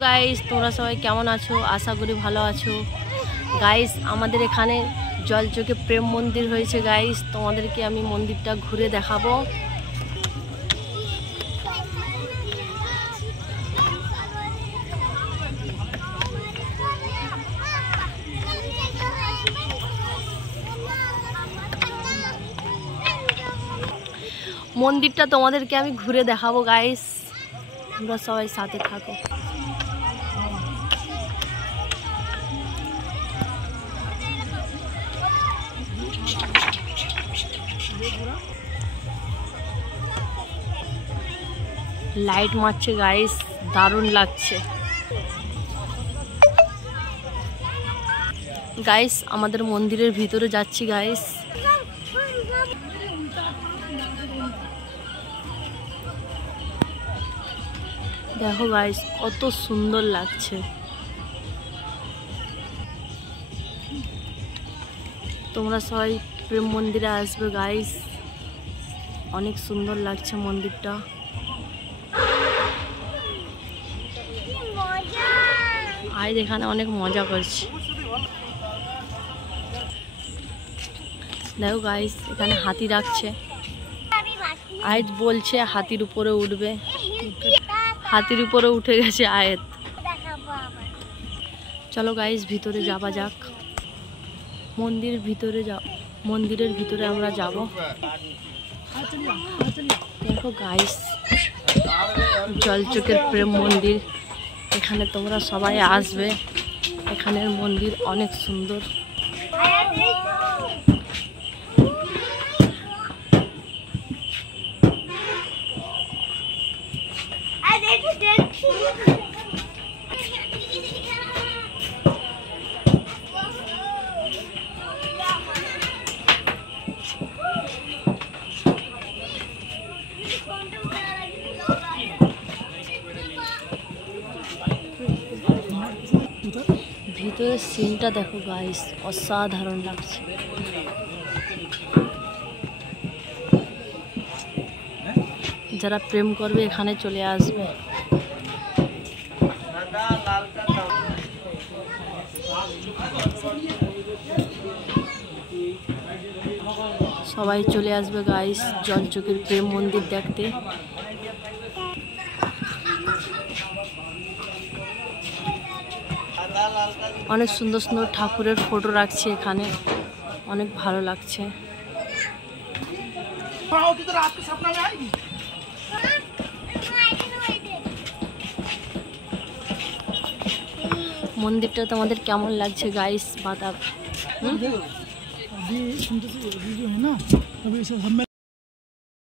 Guys তোমরা সবাই কেমন আছো? আশা করি ভালো আছো। গাইস আমাদের এখানে জলচোখে প্রেম মন্দির হয়েছে। গাইস তোমাদেরকে আমি মন্দিরটা ঘুরে দেখাবো। মন্দিরটা তোমাদেরকে আমি ঘুরে দেখাবো। গাইস তোমরা সবাই সাথে থাকো। লাইট মারছে গাইস, দারুণ লাগছে। গাইস আমাদের মন্দিরের ভিতরে যাচ্ছি। গাইস দেখো গাইস কত সুন্দর লাগছে। তোমরা সবাই প্রেম মন্দিরে আসবে গাইস, অনেক সুন্দর লাগছে মন্দিরটা। আজ এখানে অনেক মজা করছি। দেখো গাইস এখানে হাতি রাখছে। আজ বলছে হাতির উপরে উঠবে, হাতির উপরে উঠে গেছে আয়েত। চলো গাইস ভিতরে যাওয়া যাক। মন্দিরের ভিতরে আমরা যাব। দেখো গাইস জলচোখের প্রেম মন্দির, এখানে তোমরা সবাই আসবে। এখানের মন্দির অনেক সুন্দর। ভিতরের সিনটা দেখো গাইস, অসাধারণ লাগছে। যারা প্রেম করবে এখানে চলে আসবে। সবাই চলে আসবে গাইস জলচোখের প্রেম মন্দির দেখতে। অনেক সুন্দর সুন্দর ঠাকুরের ফটো রাখছে এখানে, অনেক ভালো লাগছে। মন্দিরটা তোমাদের কেমন লাগছে গাইস বাতা।